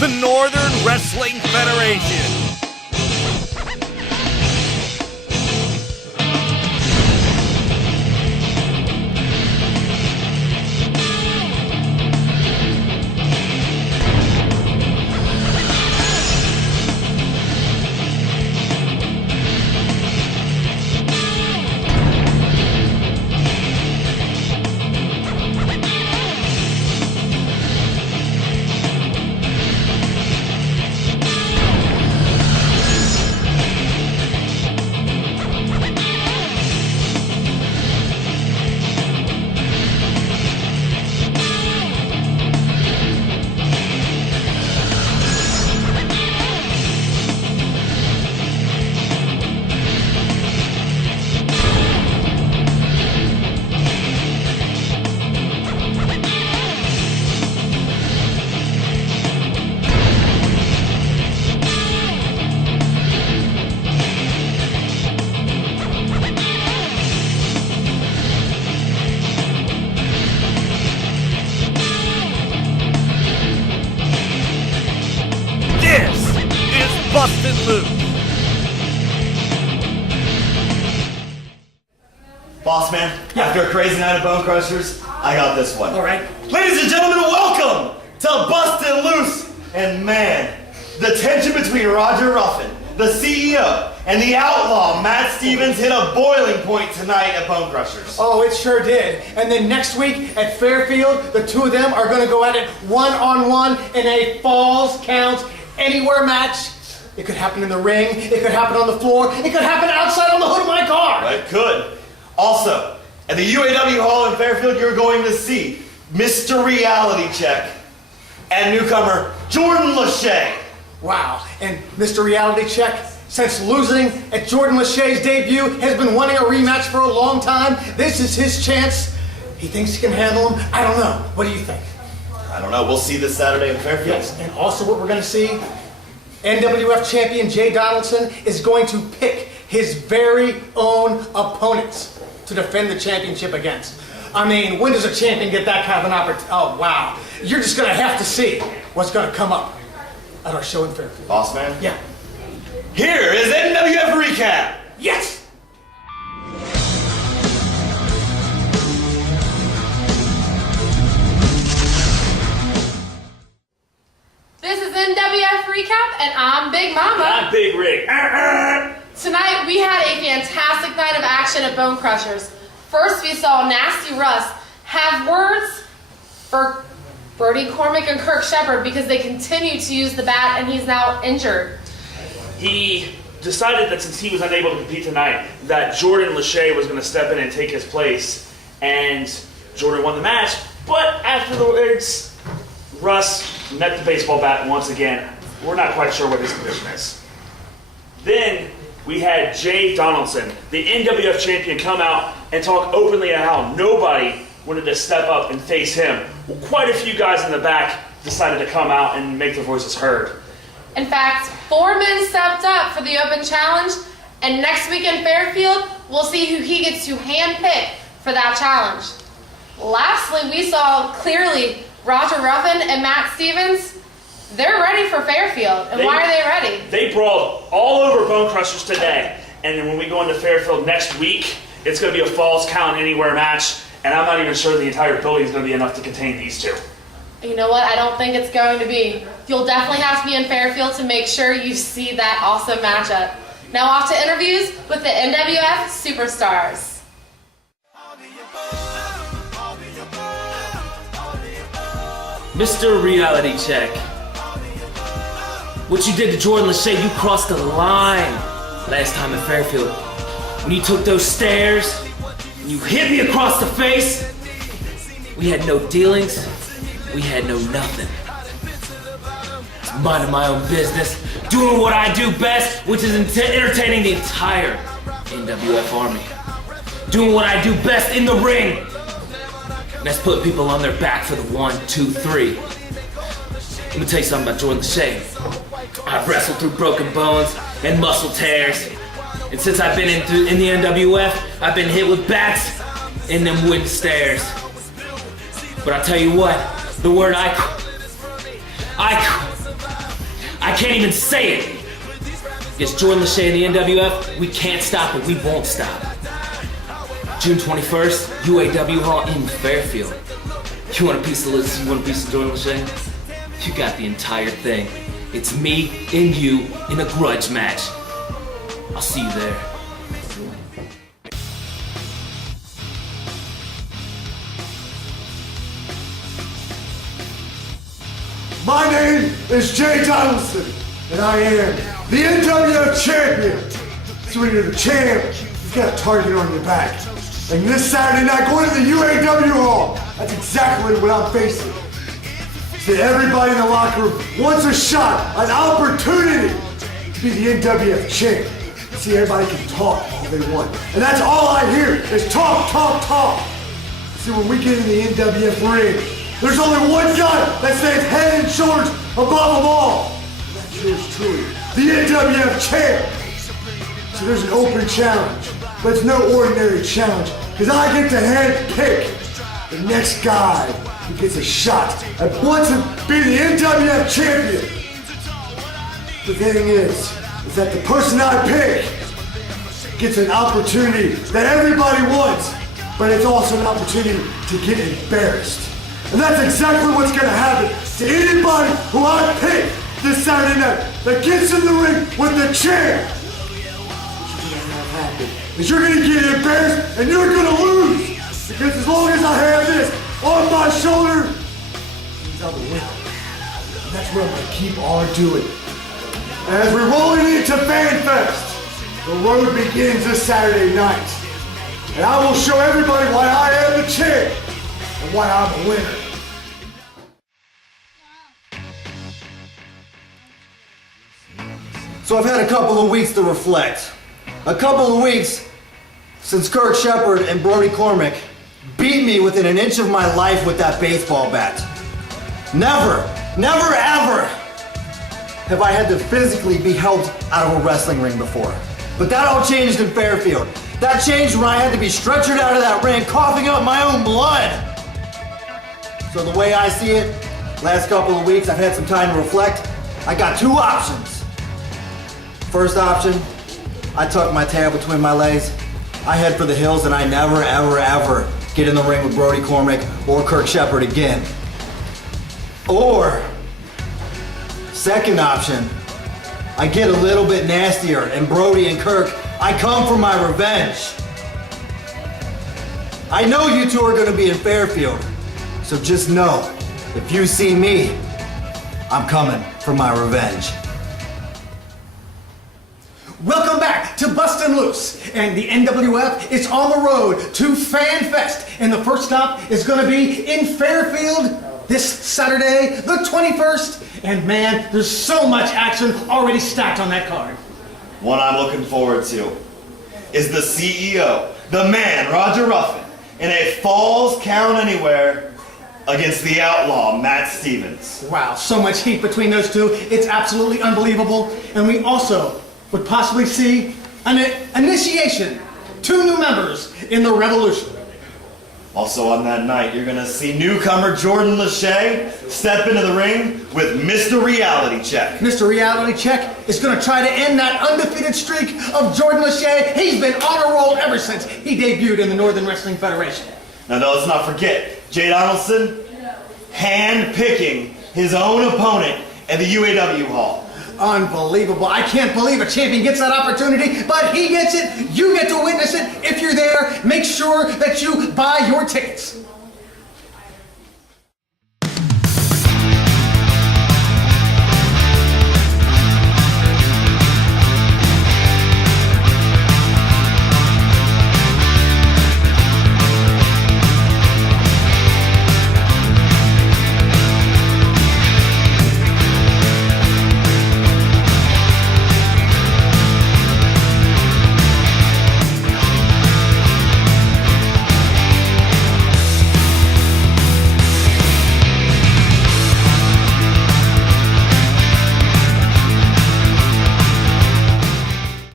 the Northern Wrestling Federation. Bustin Loose. Boss man, after a crazy night of Bone Crushers, I got this one. All right. Ladies and gentlemen, welcome to Bustin Loose. And man, the tension between Roger Ruffin, the CEO, and the outlaw Matt Stevens hit a boiling point tonight at Bone Crushers. Oh, it sure did. And then next week at Fairfield, the two of them are going to go at it one-on-one in a Falls Count Anywhere match. It could happen in the ring, it could happen on the floor, it could happen outside on the hood of my car. It could. Also, at the UAW Hall in Fairfield, you're going to see Mr. Reality Check and newcomer Jordan Lachey. Wow, and Mr. Reality Check, since losing at Jordan Lachey's debut, has been wanting a rematch for a long time. This is his chance. He thinks he can handle him. I don't know. What do you think? I don't know. We'll see this Saturday in Fairfield. Yes, and also what we're going to see, NWF champion Jay Donaldson is going to pick his very own opponents to defend the championship against. I mean, when does a champion get that kind of an opportunity? Oh, wow. You're just going to have to see what's going to come up at our show in Fairfield. Boss man? Yeah. Here is NWF Recap. Yes! This is NWF Recap, and I'm Big Mama. I'm Big Rig. Tonight, we had a fantastic night of action at Bone Crushers. First, we saw Nasty Russ have words for Brody Cormick and Kirk Shepard because they continue to use the bat, and he's now injured. He decided that since he was unable to compete tonight, that Jordan Lachey was going to step in and take his place, and Jordan won the match. But afterwards, Russ met the baseball bat once again. We're not quite sure what his condition is. Then we had Jay Donaldson, the NWF champion, come out and talk openly about how nobody wanted to step up and face him. Well, quite a few guys in the back decided to come out and make their voices heard. In fact, 4 men stepped up for the open challenge, and next week in Fairfield, we'll see who he gets to handpick for that challenge. Lastly, we saw clearly Roger Ruffin and Matt Stevens. They're ready for Fairfield. And why are they ready? They brawled all over Bone Crushers today. And then when we go into Fairfield next week, it's going to be a Falls Count Anywhere match. And I'm not even sure the entire building is going to be enough to contain these two. You know what? I don't think it's going to be. You'll definitely have to be in Fairfield to make sure you see that awesome matchup. Now off to interviews with the NWF Superstars. Mr. Reality Check. What you did to Jordan Lachey, you crossed the line last time in Fairfield. When you took those stairs, and you hit me across the face, we had no dealings, we had no nothing. Minding my own business, doing what I do best, which is entertaining the entire NWF army. Doing what I do best in the ring. And that's putting people on their back for the 1, 2, 3. Let me tell you something about Jordan Lachey. I've wrestled through broken bones and muscle tears. And since I've been in the NWF, I've been hit with bats and them wooden stairs. But I tell you what, the word I can't even say it. Against Jordan Lachey and the NWF, we can't stop and we won't stop. June 21st, UAW Hall in Fairfield. You want a piece of Liz? You want a piece of Jordan Lachey? You got the entire thing. It's me and you in a grudge match. I'll see you there. My name is Jay Donaldson, and I am the NWF champion. So when you're the champ, you've got a target on your back. And this Saturday night, going to the UAW Hall, that's exactly what I'm facing. So everybody in the locker room wants a shot, an opportunity to be the NWF champ. See, everybody can talk all they want. And that's all I hear is talk, talk, talk. See, when we get in the NWF ring, there's only one guy that stands head and shoulders above them all. And that's yours truly, the NWF champ. So there's an open challenge, but it's no ordinary challenge, because I get to handpick the next guy who gets a shot and wants to be the NWF champion. The thing is that the person I pick gets an opportunity that everybody wants, but it's also an opportunity to get embarrassed. And that's exactly what's gonna happen to anybody who I pick this Saturday night that gets in the ring with the champ. What you're gonna have happen is you're gonna get embarrassed and you're gonna lose. Because as long as I have this on my shoulder, means I'm a winner. And that's what I'm gonna keep on doing. As we're rolling into FanFest, the road begins this Saturday night. And I will show everybody why I am the champ and why I'm a winner. So I've had a couple of weeks to reflect. A couple of weeks since Kirk Shepard and Brody Cormick beat me within an inch of my life with that baseball bat. Never, never ever have I had to physically be helped out of a wrestling ring before. But that all changed in Fairfield. That changed when I had to be stretchered out of that ring, coughing up my own blood. So the way I see it, last couple of weeks I've had some time to reflect. I got two options. First option, I tuck my tail between my legs, I head for the hills, and I never, ever, ever get in the ring with Brody Cormick or Kirk Shepard again. Or, second option, I get a little bit nastier, and Brody and Kirk, I come for my revenge. I know you two are gonna be in Fairfield, so just know, if you see me, I'm coming for my revenge. Welcome back to Bustin Loose, and the NWF is on the road to FanFest, and the first stop is going to be in Fairfield this Saturday, the 21st, and man, there's so much action already stacked on that card. One I'm looking forward to is the CEO, the man, Roger Ruffin, in a Falls Count Anywhere against the outlaw, Matt Stevens. Wow, so much heat between those two, it's absolutely unbelievable, and we also would possibly see an initiation, 2 new members in the Revolution. Also on that night, you're gonna see newcomer Jordan Lachey step into the ring with Mr. Reality Check. Mr. Reality Check is going to try to end that undefeated streak of Jordan Lachey. He's been on a roll ever since he debuted in the Northern Wrestling Federation. Now let's not forget, Jay Donaldson hand-picking his own opponent at the UAW Hall. Unbelievable. I can't believe a champion gets that opportunity, but he gets it. You get to witness it. If you're there, make sure that you buy your tickets.